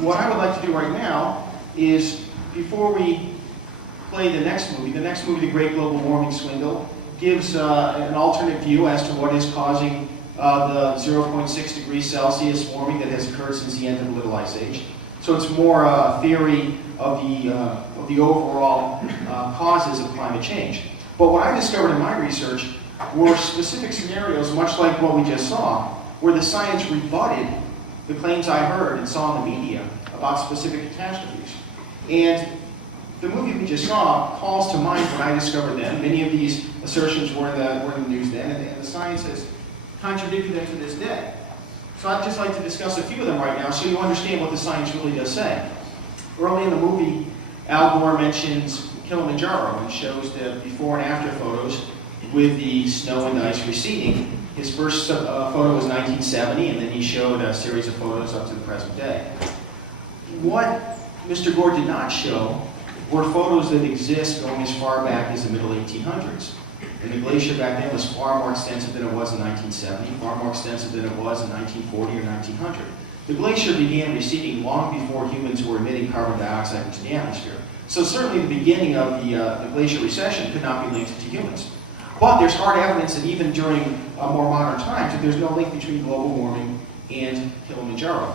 what I would like to do right now is, before we play the next movie, The Great Global Warming Swindle, gives an alternate view as to what is causing the 0.6 degrees Celsius warming that has occurred since the end of the Little Ice Age. So it's more a theory of the overall causes of climate change. But what I discovered in my research were specific scenarios, much like what we just saw, where the science rebutted the claims I heard and saw in the media about specific catastrophes. And the movie we just saw calls to mind what I discovered then. Many of these assertions were in the news then, and the science has contradicted them to this day. So I'd just like to discuss a few of them right now so you understand what the science really does say. Early in the movie, Al Gore mentions Kilimanjaro and shows the before and after photos with the snow and ice receding. His first photo was 1970, and then he showed a series of photos up to the present day. What Mr. Gore did not show were photos that exist going as far back as the middle 1800s. And the glacier back then was far more extensive than it was in 1970, far more extensive than it was in 1940 or 1900. The glacier began receding long before humans were emitting carbon dioxide into the atmosphere. So certainly the beginning of the glacier recession could not be linked to humans. But there's hard evidence that even during more modern times, that there's no link between global warming and Kilimanjaro.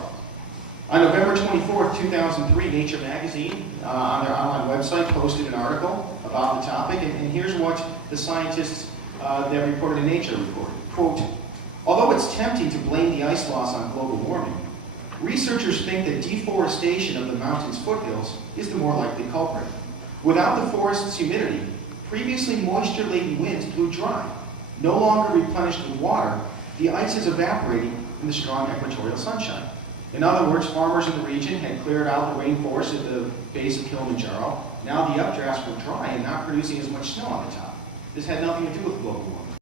On November 24th, 2003, Nature magazine, on their online website, posted an article about the topic, and here's what the scientists that reported in Nature reported. Quote, although it's tempting to blame the ice loss on global warming, researchers think that deforestation of the mountain's foothills is the more likely culprit. Without the forest's humidity, previously moisture-laden winds blew dry. No longer replenished with water, the ice is evaporating in the strong equatorial sunshine. In other words, farmers in the region had cleared out the rainforest at the base of Kilimanjaro. Now the updrafts were dry and not producing as much snow on the top. This had nothing to do with global warming.